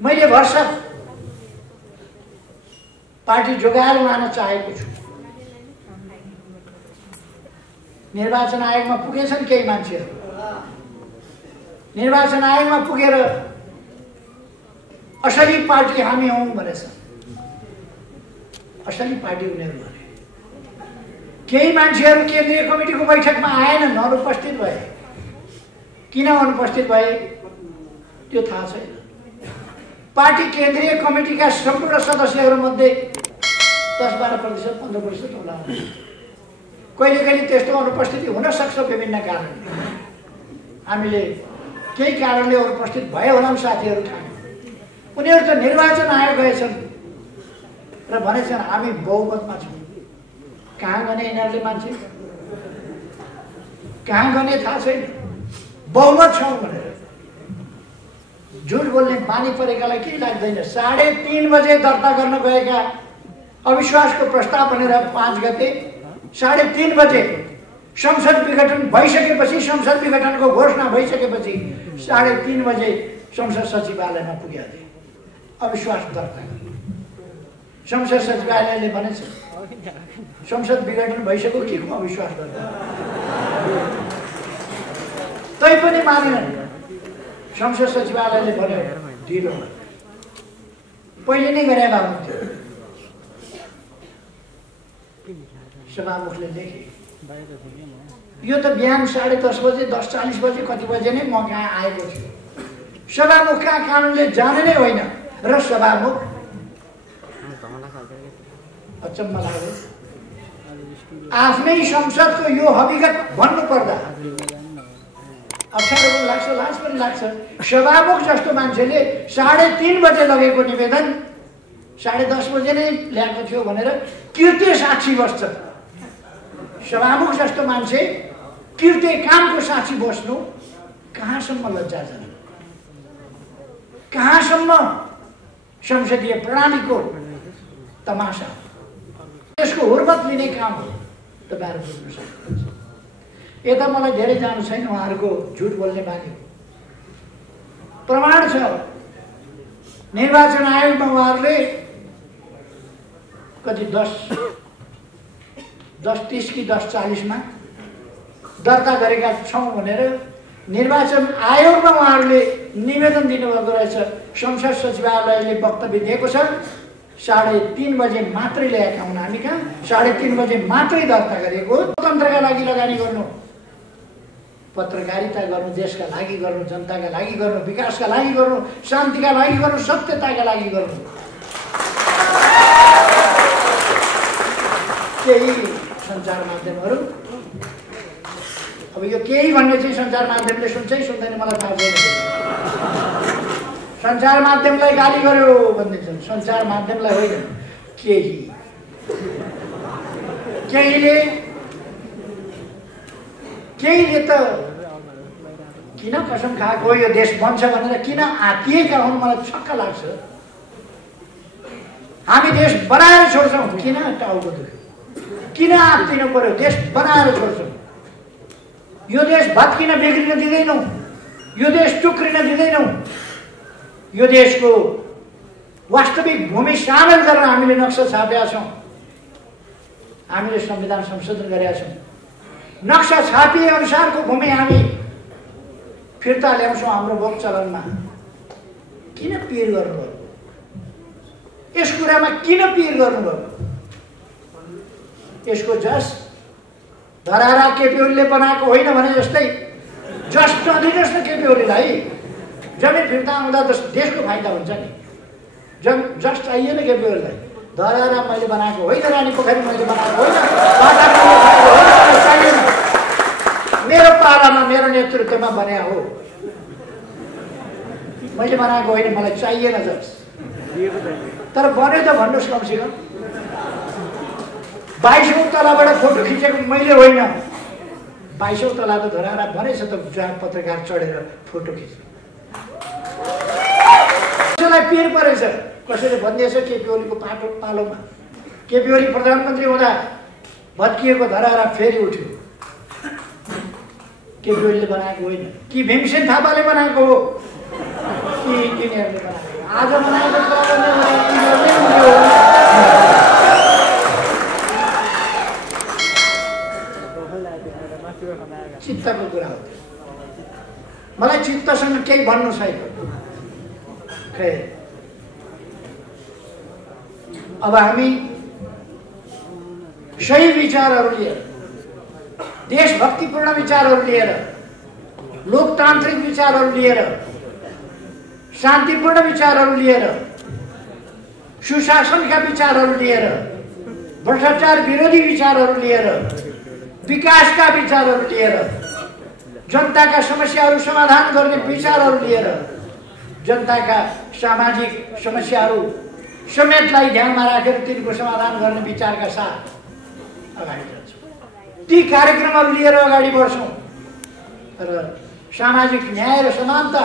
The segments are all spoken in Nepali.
मैले भरसक पार्टी जोगाएर लान चाहेको छु। निर्वाचन आयोगमा पुगेछन् केही मान्छेहरू, निर्वाचन आयोगमा पुगेर असली पार्टी हामी हौं भनेछन्। असली पार्टी उनीहरू भने। केही मान्छेहरू केन्द्रीय कमिटीको बैठकमा आएनन्, अनुपस्थित भए। किन अनुपस्थित भए त्यो थाहा छैन। पार्टी केन्द्रीय कमिटीका सम्पूर्ण सदस्यहरूमध्ये 10-12% 15% होला। कहिले कहिले त्यस्तो अनुपस्थिति हुन सक्छ विभिन्न कारण। हामीले केही कारणले अनुपस्थित भए होला साथीहरू ठाने। उनीहरू त निर्वाचन आयोग गएछन् र भनेछन् हामी बहुमतमा छौँ। कहाँ गने यिनीहरूले मान्छे? कहाँ गने थाहा छैन। बहुमत छौँ भनेर झुट बोल्ने बानी परेकालाई केही लाग्दैन। 3:30 बजे दर्ता गर्न गएका अविश्वासको प्रस्ताव भनेर 5 गते 3:30 बजे संसद विघटन भइसकेपछि, संसद विघटनको घोषणा भइसकेपछि 3:30 बजे संसद सचिवालयमा पुगेका थिए अविश्वास दर्ता। संसद सचिवालयले भनेछ संसद विघटन भइसक्यो, के को अविश्वास दर्ता? तैपनि मानेनन्। संसद सचिवालयले भन्यो ढिलो। पहिले नै गरेका हुन्थ्यो। सभामुखले लेखे यो त बिहान 10:30 बजे 10:40 बजे कति बजे नै म कहाँ आएको छु। सभामुख कहाँ कानुनले जाने नै होइन र सभामुख अचम्म लाग्यो। आफ्नै संसदको यो हकीकत भन्नु पर्दा अप्ठ्यारो पनि लाग्छ, लाज पनि लाग्छ। सभामुख जस्तो मान्छेले 3:30 बजे लगेको निवेदन 10:30 बजे नै ल्याएको थियो भनेर कृत्य साक्षी बस्छ। सभामुख जस्तो मान्छे कृत्य कामको साक्षी बस्नु कहाँसम्म लज्जाजनक, कहाँसम्म संसदीय प्रणालीको तमासा, त्यसको हुर्मत लिने काम हो। तपाईहरु बुझ्नु सक्नुहुन्छ। यता मलाई धेरै जानु छैन, उहाँहरूको झुट बोल्ने बानी हो। प्रमाण छ निर्वाचन आयोगमा उहाँहरूले कति 10:30 कि 10:40 मा दर्ता गरेका छौं भनेर निर्वाचन आयोगमा उहाँहरूले निवेदन दिनुभएको रहेछ। संसद सचिवालयले वक्तव्य दिएको छ 3:30 बजे मात्रै ल्याएका हुन् हामी कहाँ, 3:30 बजे मात्रै दर्ता गरेको। स्वतन्त्रका लागि लगानी गर्नु, पत्रकारिता गर्नु, देशका लागि गर्नु, जनताका लागि गर्नु, विकासका लागि गर्नु, शान्तिका लागि गर्नु, सत्यताका लागि गर्नु। केही सञ्चार माध्यमहरू अब यो केही भन्ने चाहिँ सञ्चार माध्यमले सुन्छ कि सुन्दैन मलाई थाहा छैन। सञ्चार माध्यमलाई गाली गर्यो भनिदिन्छन्, सञ्चार माध्यमलाई होइन। केहीले त किन कसम खाएको यो देश बन्छ भनेर किन आत्तिएका हुन् मलाई छक्क लाग्छ। हामी देश बनाएर छोड्छौँ, किन टाउको दुख्यो, किन आत्तिनु पर्यो? देश बनाएर छोड्छौँ। यो देश भत्किन बिग्रिन दिँदैनौँ, यो देश टुक्रिन दिँदैनौँ। यो देशको वास्तविक भूमि सामेल गरेर हामीले नक्सा छापेका छौँ। हामीले संविधान संशोधन गरेका छौँ। नक्सा छापिए अनुसारको भूमि हामी फिर्ता ल्याउँछौँ हाम्रो भोग चलनमा। किन पिर गर्नुभयो? यस कुरामा किन पिर गर्नुभयो? यसको जस धरारा केपी ओलीले बनाएको होइन भने जस्तै जस नदिनुहोस् न केपी ओलीलाई। जमिन फिर्ता आउँदा त देशको फाइदा हुन्छ नि। जस चाहिएन केपी ओलीलाई। धरारा मैले बनाएको होइन, रानी पोखरी मैले बनाएको होइन, चाहिएन। मेरो पालामा मेरो नेतृत्वमा बन्या हो, मैले बनाएको होइन, मलाई चाहिएन जस। तर बन्यो त भन्नुहोस् कमसेकम। 22औं तलाबाट फोटो खिचेको मैले होइन, 22औं तला त धरारा बनेछ त, जहाँ पत्रकार चढेर फोटो खिच्छ। कसैलाई पिर परेछ, कसैले भनिदिएछ केपी ओलीको पालोमा केपी ओली प्रधानमन्त्री हुँदा भत्किएको धरारा फेरि उठ्यो। केपी ओलीले बनाएको होइन कि भीमसेन थापाले बनाएको हो कि यिनीहरूले बनाएको? आज मनाएको कुरा गर्ने चित्तको कुरा हो। मलाई चित्तसँग केही भन्नु छैन। खै अब हामी सही विचारहरू लिएर, देशभक्तिपूर्ण विचारहरू लिएर, लोकतान्त्रिक विचारहरू लिएर, शान्तिपूर्ण विचारहरू लिएर, सुशासनका विचारहरू लिएर, भ्रष्टाचार विरोधी विचारहरू लिएर, विकासका विचारहरू लिएर, जनताका समस्याहरू समाधान गर्ने विचारहरू लिएर, जनताका सामाजिक समस्याहरू समेतलाई ध्यानमा राखेर तिनको समाधान गर्ने विचारका साथ अगाडि बढ्छौँ। ती कार्यक्रमहरू लिएर अगाडि बढ्छौँ। र सामाजिक न्याय र समानता,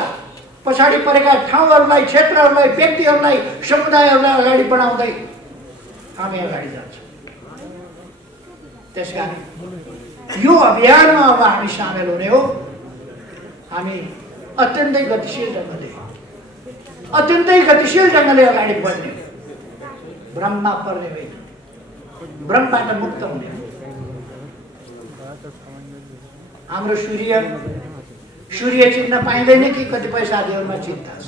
पछाडि परेका ठाउँहरूलाई, क्षेत्रहरूलाई, व्यक्तिहरूलाई, समुदायहरूलाई अगाडि बढाउँदै हामी अगाडि जान्छौँ। त्यसकारण यो अभियानमा अब हामी सामेल हुने हो। हामी अत्यन्तै गतिशील ढङ्गले अगाडि बढ्ने, भ्रममा पर्ने होइन, भ्रमबाट मुक्त हुने। हाम्रो सूर्य चिन्न पाइँदैन कि कतिपय साथीहरूमा चिन्ता छ।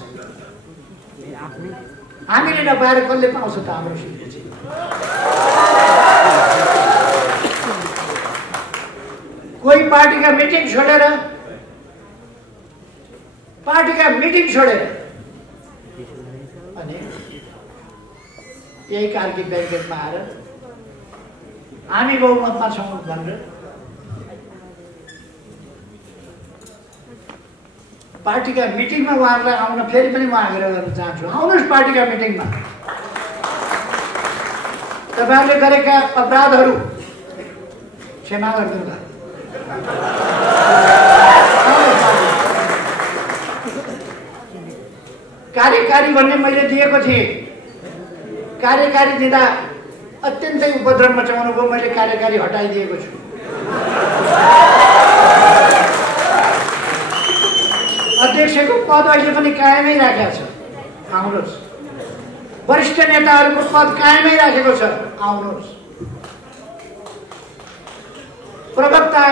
हामीले नपाएर कसले पाउँछ त हाम्रो सूर्य चिन्ह? कोही पार्टीका मिटिङ छोडेर अनि यही कार्की ब्यारिकेडमा आएर हामी बहुमतमा छौँ भनेर पार्टीका मिटिङमा उहाँहरूलाई आउन फेरि पनि म आग्रह गर्न चाहन्छु। आउनुहोस् पार्टीका मिटिङमा। तपाईँहरूले गरेका अपराधहरू क्षमा गरिदिनु। कार्यकारी भन्ने मैले दिएको थिएँ। कार्यकारी दिँदा अत्यन्तै उपद्रव मचाउनु भयो। मैले कार्यकारी हटाइदिएको छु। अध्यक्षको पद अहिले पनि कायमै राखेको छ, आउनुहोस्। वरिष्ठ नेताहरूको पद कायमै राखेको छ, आउनुहोस्। प्रवक्ता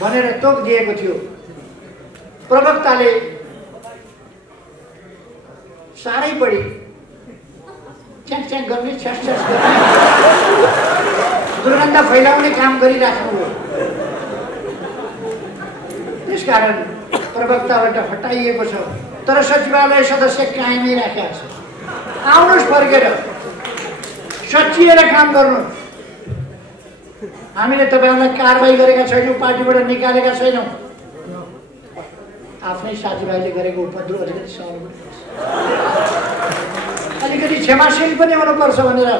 भनेर तोक दिएको थियो। प्रवक्ताले साह्रै बढी च्याक गर्ने, छ्यास गर्ने, दुर्गन्ध फैलाउने काम गरिराख्नु हो। त्यसकारण प्रवक्ताबाट हटाइएको छ, तर सचिवालय सदस्य कायमै राखेको छ। आउनुहोस्, फर्केर सचिएर काम गर्नु। हामीले तपाईँहरूलाई कारबाही गरेका छैनौँ, पार्टीबाट निकालेका छैनौँ। आफ्नै साथीभाइले गरेको उपद्रव अलिकति सहनुपर्छ, अलिकति क्षमाशील पनि हुनुपर्छ भनेर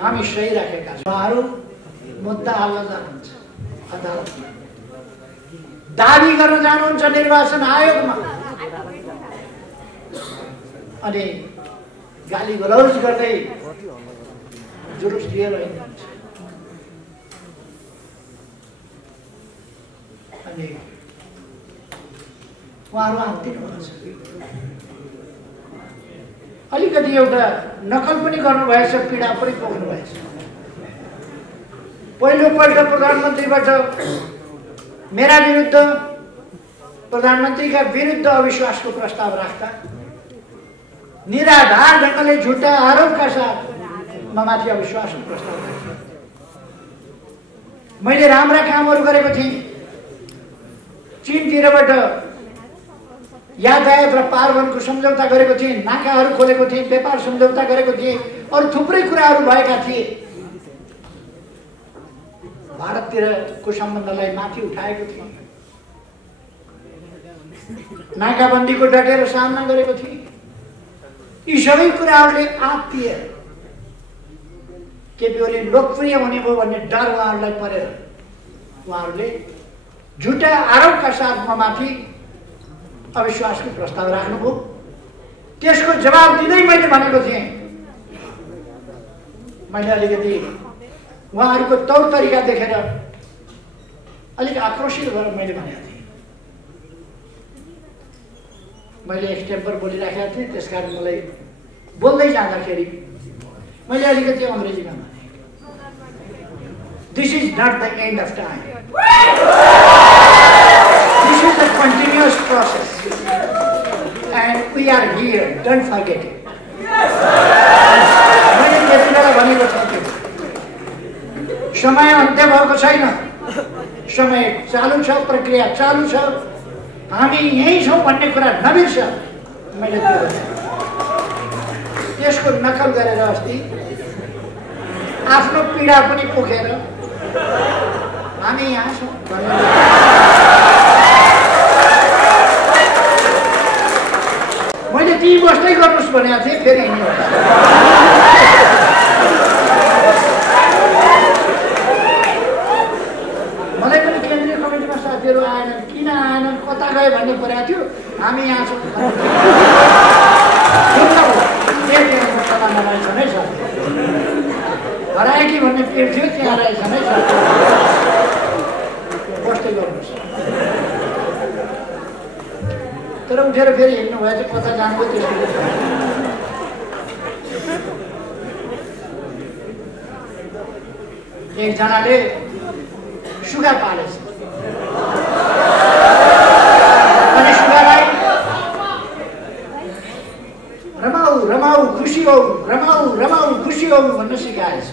हामी सही राखेका छौँ। उहाँहरू मुद्दा हाल्न जानुहुन्छ अदालतमा, दाबी गर्न जानुहुन्छ निर्वाचन आयोगमा, अनि गाली गलौज गर्दै जुलुस लिएर हिँड्नुहुन्छ। अनि उहाँहरू आउँदिनुहुन्छ। अलिकति एउटा नकल पनि गर्नुभएछ, पीडा पनि पाउनु भएछ। पहिलोपल्ट प्रधानमन्त्रीबाट मेरा विरुद्ध, प्रधानमन्त्रीका विरुद्ध अविश्वासको प्रस्ताव राख्दा निराधार ढङ्गले झुटा आरोपका साथ ममाथि अविश्वासको प्रस्ताव राख्दा मैले राम्रा कामहरू गरेको थिएँ। चीनतिरबाट यातायात र पारवनको सम्झौता गरेको थिएँ, नाकाहरू खोलेको थिएँ, व्यापार सम्झौता गरेको थिएँ, अरू थुप्रै कुराहरू भएका थिए। भारततिरको सम्बन्धलाई माथि उठाएको थिएँ, नाकाबन्दीको डटेर सामना गरेको थिएँ। यी सबै कुराहरूले आत्तिए केपी ओली लोकप्रिय हुने भयो भन्ने डर उहाँहरूलाई परेर उहाँहरूले झुटा आरोपका साथ ममाथि अविश्वासको प्रस्ताव राख्नुभयो। त्यसको जवाब दिँदै मैले भनेको थिएँ, मैले अलिकति उहाँहरूको तौर तरिका देखेर अलिक आक्रोशित भएर मैले भनेको थिएँ, मैले एक्सटेम्पर बोलिराखेको थिएँ, त्यसकारण मलाई बोल्दै जाँदाखेरि मैले अलिकति अङ्ग्रेजीमा भने, this is not the end of time, this is the continuous process and we are here, don't forget it. मैले त्यति बेला भनेको थिएँ, समय अन्त्य भएको छैन, समय चालु छ, प्रक्रिया चालु छ, हामी यही छौँ भन्ने कुरा नबिर्स। मैले त्यसको नकल गरेर अस्ति आफ्नो पीडा पनि पोखेर हामी यहाँ छौँ मैले ती बस्दै गर्नुहोस् भनेको थिएँ, फेरि मलाई पनि केन्द्रीय कमिटीमा साथीहरू आएनन्, किन आएनन्, कता गए भन्ने कुरा थियो, हामी यहाँ छौँ। रहेछ नै छ, हराए कि भन्ने पेट थियो, त्यहाँ रहेछ नै छ, बस्दै गर्नुहोस्। तर उठेर फेरि हिँड्नु भयो चाहिँ कता जानुभयो त्यसको एकजनाले सुगा पालेछ अनि सुगालाई रमाऊ रमाऊ खुसी हौ, रमाऊ रमाऊ खुसी हौ भन्न सिकाएछ।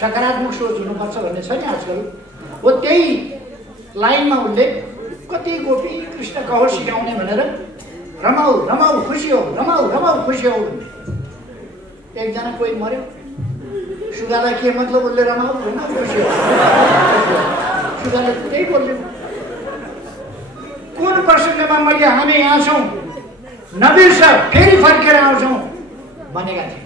सकारात्मक सोच हुनुपर्छ भन्ने छ नि आजकल, हो त्यही लाइनमा उसले कति गोपी कृष्ण कहो सिकाउने भनेर रमाऊ रमाऊ खुसी हौ, रमाऊ रमाऊ खुसी हौ भन्ने। एकजना कोही मर्यो, सुगालाई के मतलब उसले रमाऊ रमाऊ खुसी हौ, सुगाले त्यही बोल्यो। कुन प्रसङ्गमा मैले हामी यहाँ छौँ नबिर्स, फेरि फर्केर आउँछौँ भनेका थियौँ,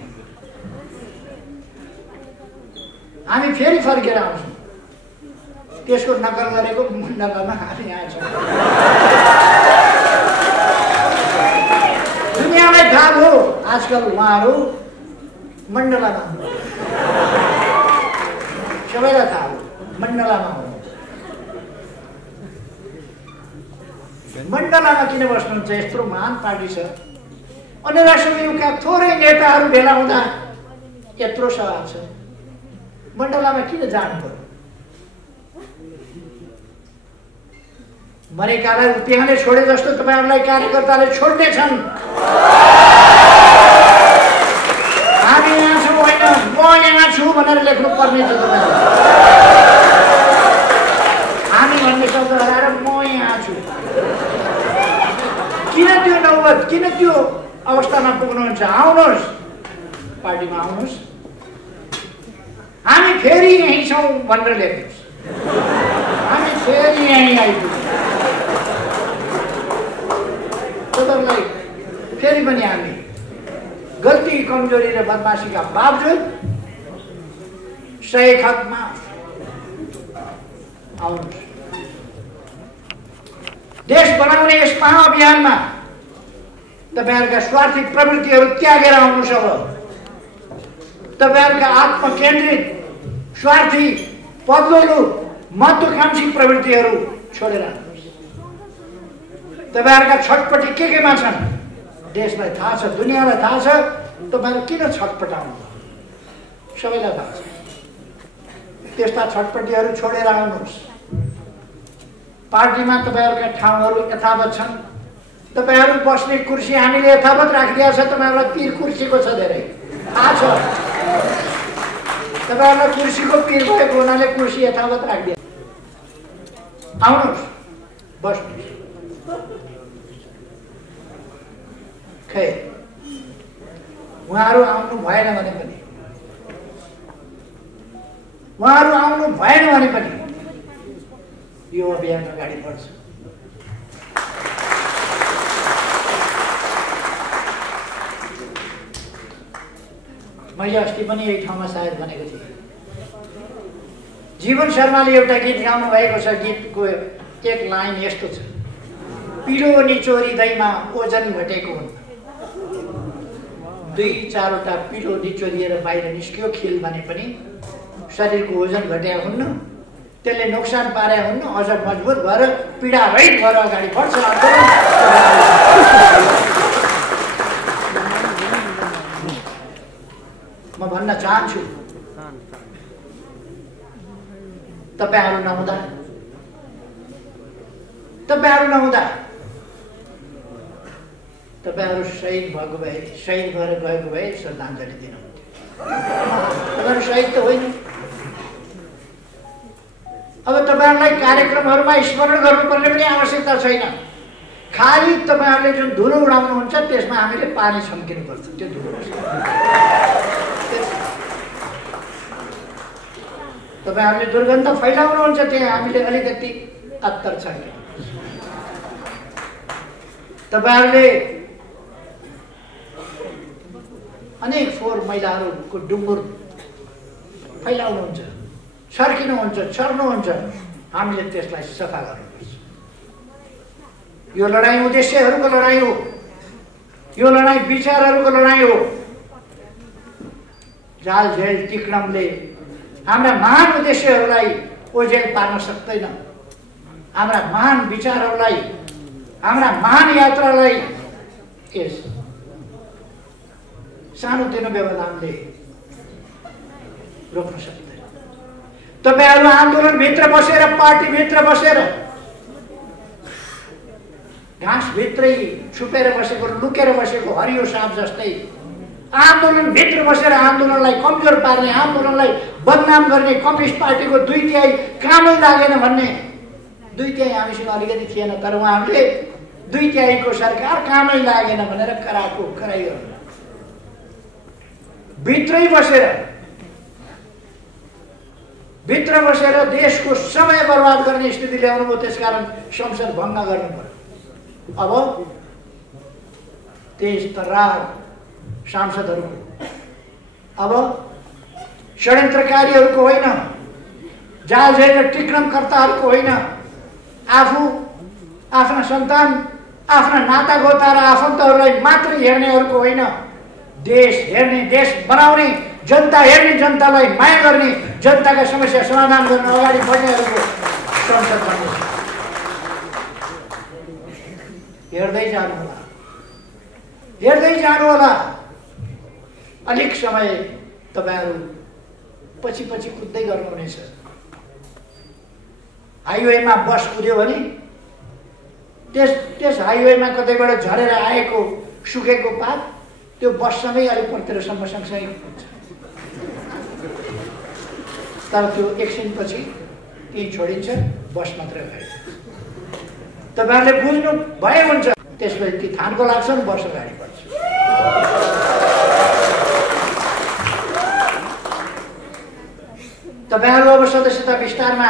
हामी फेरि फर्केर आउँछौँ। त्यसको नकल गरेको मण्डलामा हामी यहाँ छौँ। दुनियाँलाई थाहा भयो आजकल उहाँहरू मण्डलामा, सबैलाई थाहा हो मण्डलामा हो। मण्डलामा किन बस्नुहुन्छ? यत्रो महान पार्टी छ, अन्य राष्ट्रका थोरै नेताहरू भेला हुँदा यत्रो सभा छ, मण्डलामा किन जानु पर्यो? मरेकालाई त्यहाँले छोडे जस्तो तपाईँहरूलाई कार्यकर्ताले छोड्ने छन्। हामी यहाँ छौँ होइन, म यहाँ छु भनेर लेख्नु पर्ने छ तपाईँहरू। हामी भन्ने शब्द हराएर म यहाँ छु। किन त्यो नौबत, किन त्यो अवस्थामा पुग्नुहुन्छ? आउनुहोस्, पार्टीमा आउनुहोस्, हामी फेरि यहीँ छौँ भनेर लेख्नुहोस्, हामी फेरि यहीँ आइपुग्छौँ। तपाईँहरूलाई फेरि पनि हामी गल्ती कमजोरी र बदमासीका बावजुद सही खतमा आउनुहोस्। देश बनाउने यस महाअभियानमा तपाईँहरूका स्वार्थी प्रवृत्तिहरू त्यागेर आउनुहोस्। अब तपाईँहरूका आत्मकेन्द्रित स्वार्थी पदलोलु महत्त्वाकांक्षी प्रवृत्तिहरू छोडेर आउनुहोस्। तपाईँहरूका छटपटी केमा छन् देशलाई थाहा छ, दुनियाँलाई थाहा छ, तपाईँहरू किन छटपटाउनु? सबैलाई थाहा छ। त्यस्ता छटपटीहरू छोडेर आउनुहोस्। पार्टीमा तपाईँहरूका ठाउँहरू यथावत छन्, तपाईँहरू बस्ने कुर्सी हामीले यथावत राखिदिएको छ। तपाईँहरूलाई पीर कुर्सीको छ, धेरै थाहा छ। तपाईँहरूलाई कुर्सीको पीर भएको हुनाले कुर्सी यथावत राखिदिए। आउनुहोस्, बस्नुहोस्। खै उहाँहरू आउनु भएन भने पनि, उहाँहरू आउनु भएन भने पनि यो अभियान अगाडि बढ्छ। मैले अस्ति पनि यही ठाउँमा सायद भनेको थिएँ, जीवन शर्माले एउटा गीत गाउनु भएको छ। गीतको एक लाइन यस्तो छ, पिरो निचोरिँदैमा ओजन घटेको हुन्छ। दुई चारवटा पिरो निचोरिएर बाहिर निस्क्यो खिल भने पनि शरीरको ओजन घटेको हुन्न, त्यसले नोक्सान पारे हुन्न, अझ मजबुत भएर पीडा रहित भएर अगाडि बढ्छ। म भन्न चाहन्छु तपाईहरु नहुँदा तपाईहरु शहीद भएको भए शहीद भएर गएको भए श्रद्धाञ्जली दिनुहुन्थ्यो। तपाईहरु शहीद त होइन। अब तपाईहरुलाई कार्यक्रमहरुमा स्मरण गर्नुपर्ने पनि आवश्यकता छैन। खाली तपाईहरुले जुन धुलो उडाउनुहुन्छ त्यसमा हामीले पानी छम्किनुपर्छ। त्यो धुलो तपाईहरुले दुर्गन्ध फैलाउनुहुन्छ त्यहाँ हामीले अलिकति अत्तर छर्किनु। तपाईहरुले अनेक फोहोर मैलाहरूको डुङ्गुर फैलाउनुहुन्छ, छर्किनुहुन्छ, छर्नुहुन्छ। हामीले त्यसलाई सफा गर्नुपर्छ। यो लडाई उद्देश्यहरूको लडाई हो। यो लडाई विचारहरूको लडाई हो। जाल झेल तिक्रमले हाम्रा महान उद्देश्यहरूलाई ओझेल पार्न सक्दैन। हाम्रा महान विचारहरूलाई, हाम्रा महान यात्रालाई यस सानोतिनो व्यवधानले रोक्न सक्दैन। तपाईहरु आन्दोलनभित्र बसेर, पार्टीभित्र बसेर, घाँसभित्रै छुपेर बसेको, लुकेर बसेको हरियो साँप जस्तै आन्दोलनभित्र बसेर आन्दोलनलाई कमजोर पार्ने, आन्दोलनलाई बदनाम गर्ने कम्युनिस्ट पार्टीको 2/3 कामै लागेन भन्ने, 2/3 हामीसँग अलिकति थिएन तर उहाँहरूले 2/3 को सरकार कामै लागेन भनेर कराको कराइ गर्नु। भित्र बसेर देशको समय बर्बाद गर्ने स्थिति ल्याउनु भयो। त्यसकारण संसद भङ्ग गर्नु पर्यो। अब तेज तर्रार सांसदहरूको, अब षड्यन्त्रकारीहरूको होइन, जाल झेल टिक्रमकर्ताहरूको होइन, आफू आफ्ना सन्तान, आफ्ना नातागोता र आफन्तहरूलाई मात्र हेर्नेहरूको होइन, देश हेर्ने, देश बनाउने, जनता हेर्ने, जनतालाई माया गर्ने, जनताका समस्या समाधान गर्न अगाडि बढ्नेहरूको संसद बन्नेछ। हेर्दै जानु होला। अलिक समय तपाईहरु पछि कुद्दै गर्नुहुनेछ। हाइवेमा बस कुद्यो भने त्यस हाइवेमा कतैबाट झरेर आएको सुकेको पात त्यो बससँगै अलिकतिसम्म सँगसँगै हुन्छ। तर त्यो एकछिनपछि त्यही छोडिन्छ, बस मात्र अगाडि। तपाईहरुले बुझ्नु भए हुन्छ। त्यसपछि ती थानको लाग्छन्, बस अगाडि बढ्छ। तपाईहरु अब सदस्यता विस्तारमा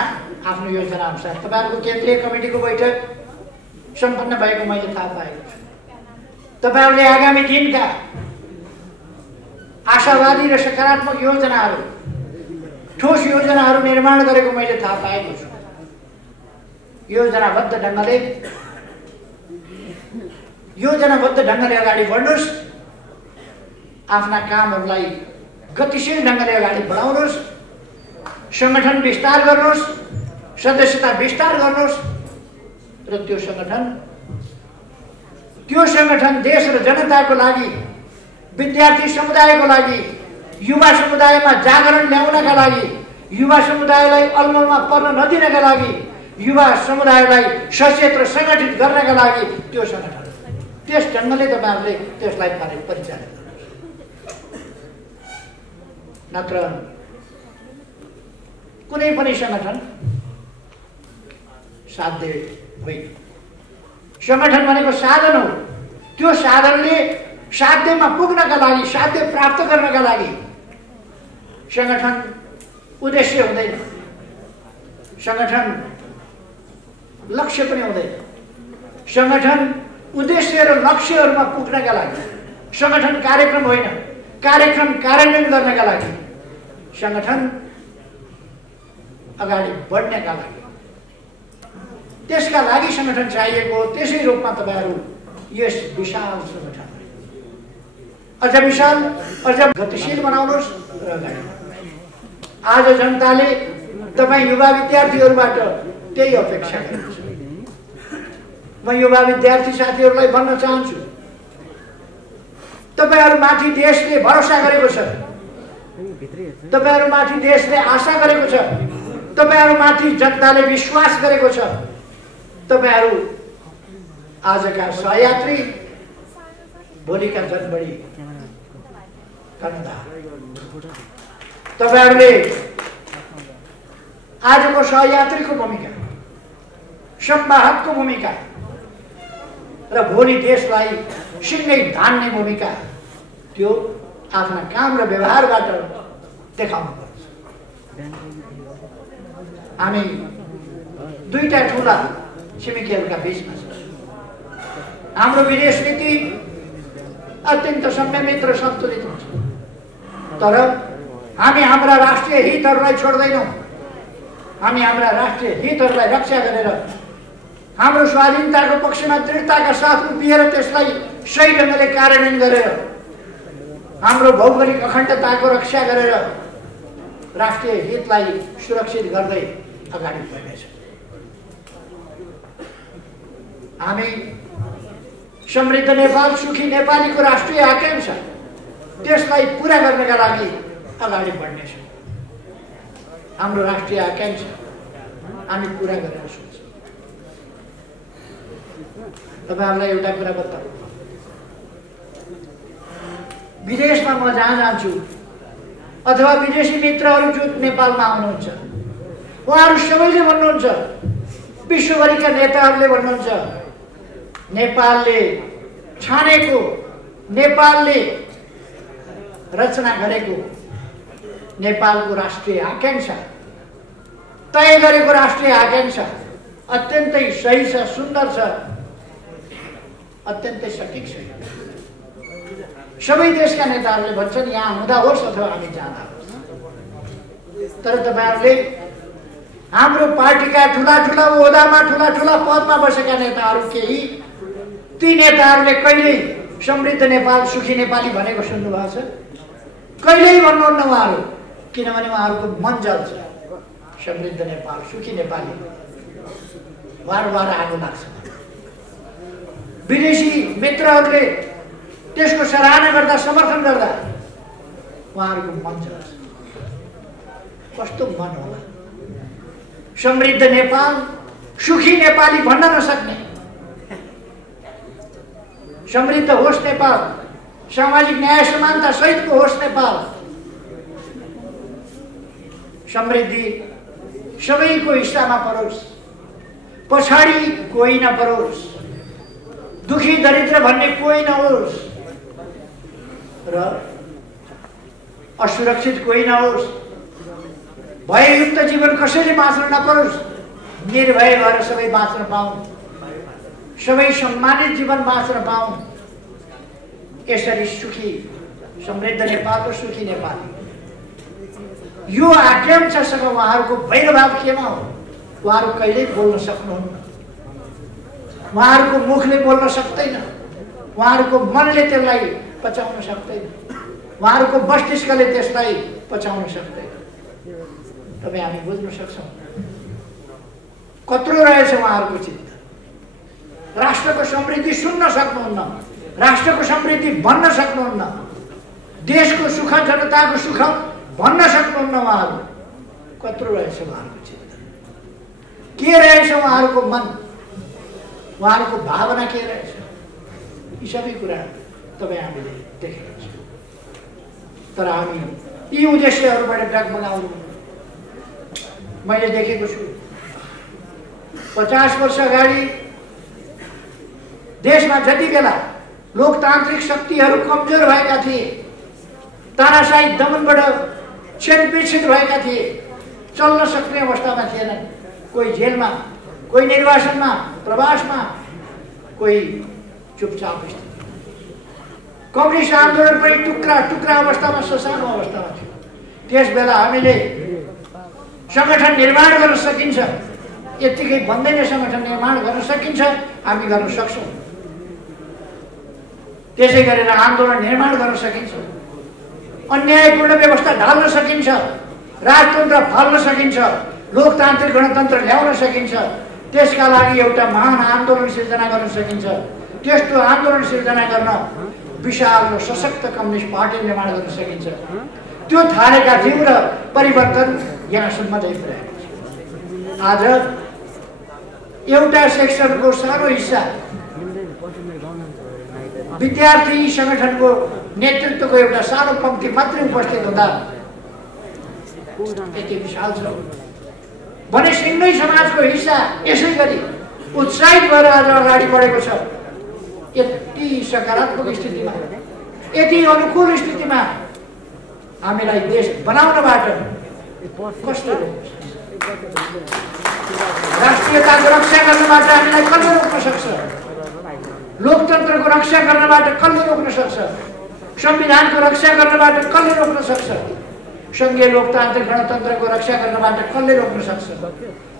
आफ्नो योजना अनुसार तपाईहरुको केन्द्रीय कमिटीको बैठक सम्पन्न भएको मैले थाहा पाएको छु। तपाईहरुले आगामी दिनका आशावादी र सकारात्मक योजनाहरू, ठोस योजनाहरू निर्माण गरेको मैले थाहा पाएको छु। योजनाबद्ध ढङ्गले अगाडि बढ्नुस्। आफ्ना कामहरूलाई गतिशील ढङ्गले अगाडि बढाउनुस्। संगठन विस्तार गर्नुस्, सदस्यता विस्तार गर्नुस् र त्यो संगठन देश र जनताको लागि, विद्यार्थी समुदायको लागि, युवा समुदायमा जागरण ल्याउनका लागि, युवा समुदायलाई अलमलमा पर्न नदिनका लागि, युवा समुदायलाई सचेत र संगठित गर्नका लागि त्यो संगठन, त्यस ढङ्गले तपाईहरुले त्यसलाई परिचालन गर्नुस्। नत्र कुनै पनि संगठन साध्य होइन। संगठन भनेको साधन हो। त्यो साधनले साध्यमा पुग्नका लागि, साध्य प्राप्त गर्नका लागि संगठन उद्देश्य हुँदैन, संगठन लक्ष्य पनि हुँदैन। संगठन उद्देश्य र लक्ष्यहरूमा पुग्नका लागि संगठन कार्यक्रम होइन, कार्यक्रम कार्यान्वयन गर्नका लागि संगठन अगाडि बढ्नका लागि, त्यसका लागि संगठन चाहिएको। त्यसै रूपमा तपाईहरु यस विशाल संगठन अझ विशाल, अझ गतिशील बनाउनुस् र अगाडि। आज जनताले तपाई युवा विद्यार्थीहरूबाट त्यही अपेक्षा गर्नुहुन्छ। म युवा विद्यार्थी साथीहरूलाई भन्न चाहन्छु, तपाईहरुमाथि देशले भरोसा गरेको छ, तपाईहरुमाथि देशले आशा गरेको छ, तपाईहरुमाथि जनताले विश्वास गरेको छ। तपाईहरु आजका सहयात्री, भोलिका जनबढी कर्णधार। तपाईहरुले आजको सहयात्रीको भूमिका, संवाहकको भूमिका र भोलि देशलाई सिंगै धान्ने भूमिका त्यो आफ्ना काम र व्यवहारबाट देखाउनुपर्छ। हामी दुईटा ठूला छिमेकीहरूका बीचमा छौँ। हाम्रो विदेश नीति अत्यन्त संयमित र सन्तुलित हुन्छ, तर हामी हाम्रा राष्ट्रिय हितहरूलाई छोड्दैनौँ। हामी हाम्रा राष्ट्रिय हितहरूलाई रक्षा गरेर हाम्रो स्वाधीनताको पक्षमा दृढताका साथ उभिएर त्यसलाई सही ढङ्गले कार्यान्वयन गरेर हाम्रो भौगोलिक अखण्डताको रक्षा गरेर राष्ट्रिय हितलाई सुरक्षित गर्दै अगाडि बढ्नेछौँ। हामी समृद्ध नेपाल, सुखी नेपालीको राष्ट्रिय आकांक्षा त्यसलाई पूरा गर्नका लागि अगाडि बढ्नेछौँ। हाम्रो राष्ट्रिय आकांक्षा हामी पूरा गर्न सक्छौँ। तपाईहरुलाई एउटा कुरा बताऊ, विदेशमा म जहाँ जान्छु अथवा विदेशी मित्रहरू जो नेपालमा आउनुहुन्छ, उहाँहरू सबैले भन्नुहुन्छ, विश्वभरिका नेताहरूले भन्नुहुन्छ, नेपालले छानेको, नेपालले रचना गरेको नेपालको राष्ट्रिय आकांक्षा, तय गरेको राष्ट्रिय आकांक्षा अत्यन्तै सही छ, सुन्दर छ, अत्यन्तै सठिक छ। सबै देशका नेताहरूले भन्छन् यहाँ हुँदा होस् अथवा हामी जाँदा होस्। तर तपाईहरुले हाम्रो पार्टीका ठूला ठूला ओहदामा, ठूला ठूला पदमा बसेका नेताहरू केही, ती नेताहरूले कहिल्यै समृद्ध नेपाल, सुखी नेपाली भनेको सुन्नु भएको छ? कहिल्यै भन्नुहुन्न उहाँहरू, किनभने उहाँहरूको मन जल्छ। समृद्ध नेपाल, सुखी नेपाली वारवार आगो लाग्छ। विदेशी मित्रहरूले त्यसको सराहना गर्दा, समर्थन गर्दा उहाँहरूको मन जल्छ। कस्तो मन होला? समृद्ध नेपाल, सुखी नेपाली भन्न नसक्ने, समृद्ध होस् नेपाल, सामाजिक न्याय समानता सहितको होस् नेपाल, समृद्धि सबैको हिस्सामा परोस्, पछाडि कोही नपरोस्, दुखी दरिद्र भन्ने कोही नहोस् र असुरक्षित कोही नहोस्, भययुक्त जीवन कसैले बाँच्न नपरोस्, निर्भय भएर सबै बाँच्न पाउन्, सबै सम्मानित जीवन बाँच्न पाउन्। यसरी सुखी समृद्ध नेपाल र सुखी नेपाली, यो आकांक्षासँग उहाँहरूको वैरभाव केमा हो? उहाँहरू कहिल्यै बोल्न सक्नुहुन्न, उहाँहरूको मुखले बोल्न सक्दैन, उहाँहरूको मनले त्यसलाई पचाउन सक्दैन, उहाँहरूको मस्तिष्कले त्यसलाई पचाउन सक्दैन। तपाईँ हामी बुझ्न सक्छौँ कत्रो रहेछ उहाँहरूको चिन्ता। राष्ट्रको समृद्धि सुन्न सक्नुहुन्न, राष्ट्रको समृद्धि भन्न सक्नुहुन्न, देशको सुख, जनताको सुख भन्न सक्नुहुन्न। उहाँहरू कत्रो रहेछ उहाँहरूको चिन्ता, के रहेछ उहाँहरूको मन, उहाँहरूको भावना के रहेछ, यी सबै कुरा तपाईँ हामीले देखेका छौँ। तर हामी यी उद्देश्यहरूबाट डगमगाउनु मैले देखेको छु। 50 वर्ष अगाडि देशमा जति बेला लोकतान्त्रिक शक्तिहरू कमजोर भएका थिए, तानाशाही दमनबाट क्षणविक्षित भएका थिए, चल्न सक्ने अवस्थामा थिएनन्। कोही जेलमा, कोही निर्वासनमा, प्रवासमा, कोही चुपचाप स्थिति। कम्युनिस्ट आन्दोलन पनि टुक्रा टुक्रा अवस्थामा, ससानो अवस्थामा थियो। त्यस बेला हामीले संगठन निर्माण गर्न सकिन्छ, यतिकै भन्दैन संगठन निर्माण गर्न सकिन्छ, हामी गर्न सक्छौँ। त्यसै गरेर आन्दोलन निर्माण गर्न सकिन्छ, अन्यायपूर्ण व्यवस्था ढाल्न सकिन्छ, राजतन्त्र फल्न सकिन्छ, लोकतान्त्रिक गणतन्त्र ल्याउन सकिन्छ, त्यसका लागि एउटा महान आन्दोलन सिर्जना गर्न सकिन्छ। त्यस्तो आन्दोलन सिर्जना गर्न विशाल र सशक्त कम्युनिस्ट पार्टी निर्माण गर्न सकिन्छ। त्यो थालेका तीव्र परिवर्तन यहाँसम्म पुर्याएको छ। आज एउटा सेक्सनको सानो हिस्सा विद्यार्थी संगठनको नेतृत्वको एउटा सानो पंक्ति मात्रै उपस्थित हुँदा यति विशाल छ भने सिङ्गै समाजको हिस्सा यसै गरी उत्साहित भएर आज अगाडि बढेको छ। यति सकारात्मक स्थितिमा, यति अनुकूल स्थितिमा हामीलाई देश बनाउनबाट कस्तो राष्ट्रियताको रक्षा गर्नबाट हामीलाई कसले रोक्न सक्छ? लोकतन्त्रको रक्षा गर्नबाट कसले रोक्न सक्छ? संविधानको रक्षा गर्नबाट कसले रोक्न सक्छ? संघीय लोकतान्त्रिक गणतन्त्रको रक्षा गर्नबाट कसले रोक्न सक्छ?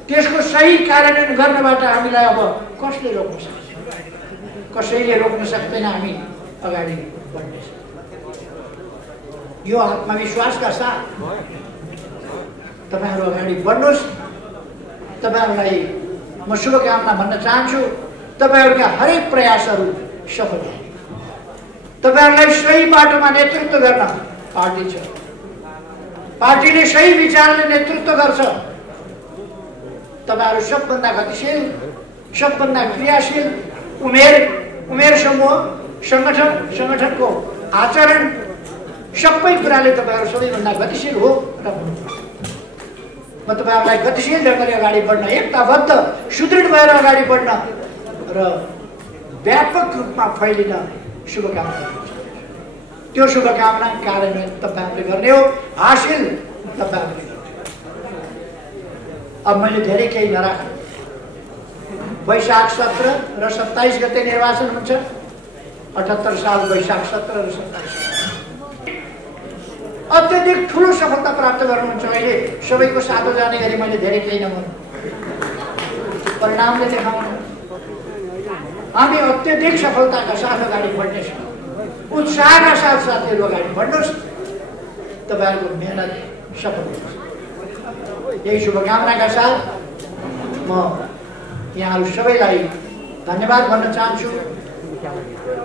त्यसको सही कार्यान्वयन गर्नबाट हामीलाई अब कसले रोक्न सक्छ? कसैले रोक्न सक्दैन। हामी अगाडि बढ्नेछौँ यो आत्मविश्वासका साथ। तपाईहरु अगाडि बढ्नुहोस्। तपाईहरुलाई म शुभकामना भन्न चाहन्छु। तपाईहरुका हरेक प्रयासहरू सफल होस्। तपाईहरुलाई सही बाटोमा नेतृत्व गर्न पार्टी छ। पार्टीले सही विचारले नेतृत्व गर्छ। तपाईहरु सबभन्दा गतिशील, सबभन्दा क्रियाशील उमेर समूह, संगठनको आचरण सबै कुराले तपाईहरु सबैभन्दा गतिशील हो र म तपाईहरुलाई गतिशील ढङ्गले अगाडि बढ्न, एकताबद्ध सुदृढ भएर अगाडि बढ्न र व्यापक रूपमा फैलिन शुभकामना गर्छु। त्यो शुभकामना कार्यान्वयन तपाईहरुले गर्ने हो, हासिल तपाईहरुले गर्ने। अब मैले धेरै केही नराख्नु। वैशाख 17 र 27 गते निर्वाचन हुन्छ। 78 साल वैशाख 17 र 27 अत्यधिक ठुलो सफलता प्राप्त गर्नुहुन्छ। अहिले सबैको साथो जाने गरी मैले धेरै केही नभन्नु, परिणामले देखाउनु। हामी अत्यधिक सफलताका साथ अगाडि बढ्नेछौँ। उत्साहका साथ साथीहरू अगाडि बढ्नुहोस्। तपाईहरुको मेहनत सफल होस्। यही शुभकामनाका साथ म यहाँहरू सबैलाई धन्यवाद भन्न चाहन्छु।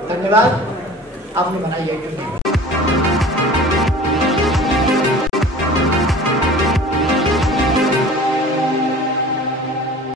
धन्यवाद। आफ्नो भनाइ यही